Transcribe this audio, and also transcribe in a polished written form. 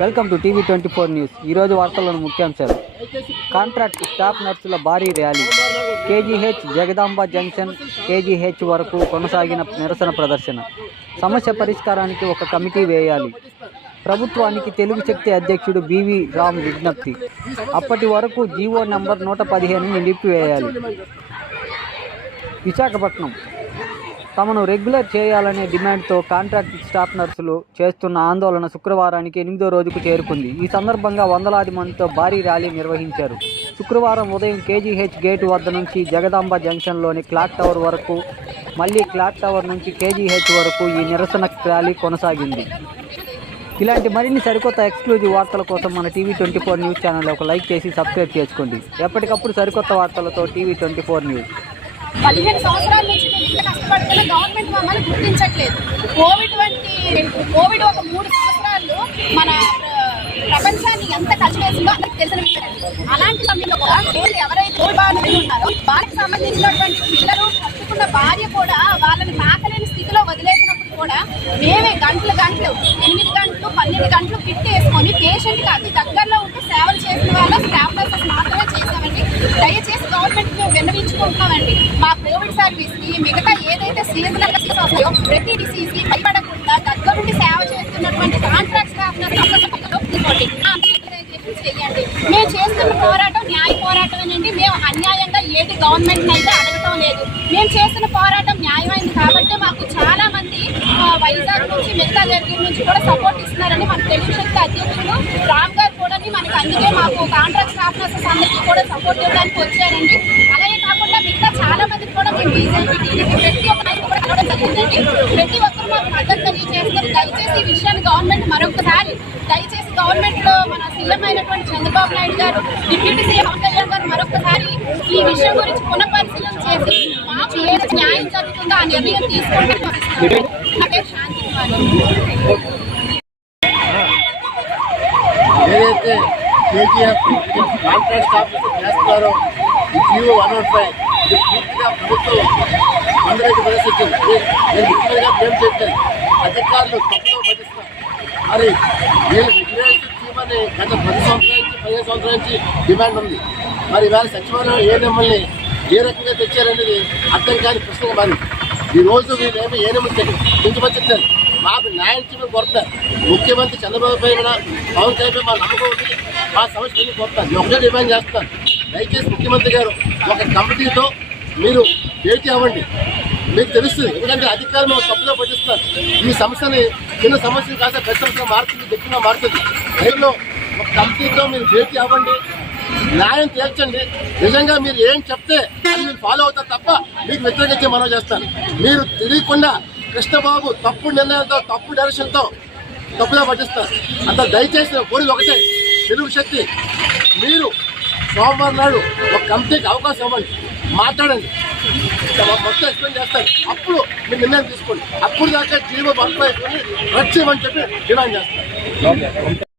Welcome to TV 24 news. ఈరోజు వార్తల్లోని ముఖ్యాంశాలు. కాంట్రాక్ట్ స్టాఫ్ నర్సుల భారీ rally. KGH Jagadamba junction KGH వరకు కొనసాగిన నిరసన ప్రదర్శన. సమస్య పరిష్కారానికి ఒక కమిటీ వేయాలి. ప్రభుత్వానికి తెలుగు శక్తి అధ్యక్షుడు బివి రామ్ విజ్ఞప్తి. అప్పటి వరకు జీవో నంబర్ 115ని నిలిపివేయాలి. విశాఖపట్నం తమను రెగ్యులర్ చేయాలనే డిమాండ్తో కాంట్రాక్ట్ స్టాఫ్ నర్సులు చేస్తున్న ఆందోళన శుక్రవారానికి 8వ రోజుకు చేరుకుంది. ఈ సందర్భంగా వందలాది మందితో భారీ ర్యాలీ నిర్వహించారు. శుక్రవారం ఉదయం కేజీహెచ్ గేటు వద్ద నుంచి జగదాంబ జంక్షన్లోని క్లాక్ టవర్ వరకు, మళ్ళీ క్లాక్ టవర్ నుంచి కేజీహెచ్ వరకు ఈ నిరసన ర్యాలీ కొనసాగింది. ఇలాంటి మరిన్ని సరికొత్త ఎక్స్క్లూజివ్ వార్తల కోసం మన టీవీ 24 న్యూస్ ఛానల్ ఒక లైక్ చేసి సబ్స్క్రైబ్ చేసుకోండి. ఎప్పటికప్పుడు సరికొత్త వార్తలతో టీవీ 24 న్యూస్. 15 సంవత్సరాల నుంచి మేము ఇంత కష్టపడుతున్న గవర్నమెంట్ మమ్మల్ని గుర్తించట్లేదు. కోవిడ్ ఒక 3 సంవత్సరాలు మన ప్రపంచాన్ని ఎంత కలిసివేసిందో అందరికి తెలిసిన విషయం. అలాంటి సమయంలో కూడా ఎవరైతే బాధితులు ఉన్నారో వాళ్ళకి సంబంధించినటువంటి పిల్లలు కట్టుకున్న భార్య కూడా వాళ్ళని తాకలేని స్థితిలో వదిలేసినప్పుడు కూడా మేమే గంటలు 8 గంటలు 12 గంటలు ఫిట్ వేసుకొని పేషెంట్కి అతి దగ్గరలో ఉంటూ సేవలు చేసిన వాళ్ళ స్టాఫ్ నర్సెస్ మాత్రమే చేసామండి. దయచేసి గవర్నమెంట్ మేము విన్నవించుకుంటున్నామండి. మా కోవిడ్ సర్వీస్కి మిగతా ఏదైతే సీజనల్ డిసీజ్ వస్తాయో ప్రతి డిసీజ్కి భయపడకుండా దగ్గర నుండి సేవ చేస్తున్నటువంటి కాంట్రాక్ట్ స్టాఫ్ నర్సెస్ చేయండి. మేము చేస్తున్న పోరాటం న్యాయ పోరాటమేనండి. మేము అన్యాయంగా ఏది గవర్నమెంట్ అయితే అడగటం లేదు. మేము చేస్తున్న పోరాటం న్యాయమైంది కాబట్టి మాకు చాలా మంది వైజాగ్ నుంచి మిగతా దగ్గర నుంచి కూడా సపోర్ట్ ఇస్తున్నారని మన తెలుగు శక్తి అధ్యక్షుడు రామ్ గారు కూడా మనకి అందుకే మాకు కాంట్రాక్ట్ స్టాఫ్ నర్సెస్ అందరికీ కూడా సపోర్ట్ ఇవ్వడానికి వచ్చారండి. అలాగే కాకుండా మిగతా చాలా మందికి కూడా మేము బీజేపీ టీడీపీ ప్రతి ఒక్క నాయకుడు కూడా కలవడం జరిగిందండి. ప్రతి ఒక్కరు మాకు మద్దతు తెలియజేస్తారు. దయచేసి ఈ విషయాన్ని గవర్నమెంట్ మరొకసారి దయచేసి గవర్నమెంట్ లో మన సీఎం అయినటువంటి చంద్రబాబు నాయుడు గారు, డిప్యూటీ సీఎం పవన్ కళ్యాణ్ గారు మరొకసారి ఈ విషయం గురించి పునఃపరిశీలన చేసి మాకు ఏది న్యాయం జరుగుతుందో ఆ నిర్ణయం తీసుకుంటే శాంతి ఏదైతే కేజీఎఫ్ కాంట్రాక్ట్ స్టాఫ్ చేస్తున్నారో ఈ జీవో 115 ఇది పూర్తిగా ప్రభుత్వం అందరికీ ప్రదర్శించింది. నేను ముఖ్యంగా ఏం చెప్తాను, అధికారులు తప్పులో పట్టిస్తారు. మరి వీళ్ళు రెగ్యులేషన్ చేయమని గత 10 సంవత్సరాల నుంచి 15 సంవత్సరాల నుంచి డిమాండ్ ఉంది. మరి ఇవాళ సచివాలయం ఏఎన్ఎంఎల్ని ఏ రకంగా తెచ్చారనేది అర్థం కాని ప్రశ్నగా మారింది. ఈరోజు వీళ్ళేమో ఏఎన్ఎంఎల్ కించపరుచుతారు. మాకు న్యాయం చేయమని కోరుతున్నారు. ముఖ్యమంత్రి చంద్రబాబు పైన పవన్ కళ్యాణ్ మా నమ్మకం ఉంది. మా సమస్యలు కోరుతాను. ఒకటే డిమాండ్ చేస్తాను, దయచేసి ముఖ్యమంత్రి గారు ఒక కమిటీతో మీరు భేటీ అవ్వండి. మీకు తెలుస్తుంది, ఎందుకంటే అధికారులు తప్పులో పట్టిస్తారు. ఈ సమస్యని చిన్న సమస్యలు కాస్త పెద్ద సమస్యగా మారుతుంది, గట్టిగా మారుతుంది. రైల్లో ఒక కమిటీతో మీరు భేటీ అవ్వండి, న్యాయం తేల్చండి. నిజంగా మీరు ఏం చెప్తే అది మీరు ఫాలో అవుతారు తప్ప మీకు వ్యతిరేకించే మనం చేస్తాను. మీరు తెలియకుండా కృష్ణబాబు తప్పుడు నిర్ణయాలతో తప్పుడు డైరెక్షన్తో తప్పులో పట్టిస్తారు. అంత దయచేసి కోరిక ఒకటే, తెలుగు శక్తి మీరు సోమవారం నాడు ఒక కమిటీకి అవకాశం ఇవ్వండి, మాట్లాడండి, మొత్తం ఎక్స్ప్లెయిన్ చేస్తారు. అప్పుడు మీరు నిర్ణయం తీసుకోండి. అప్పుడు దాకా జీవో 115 రక్షించమని చెప్పి డిమాండ్ చేస్తారు.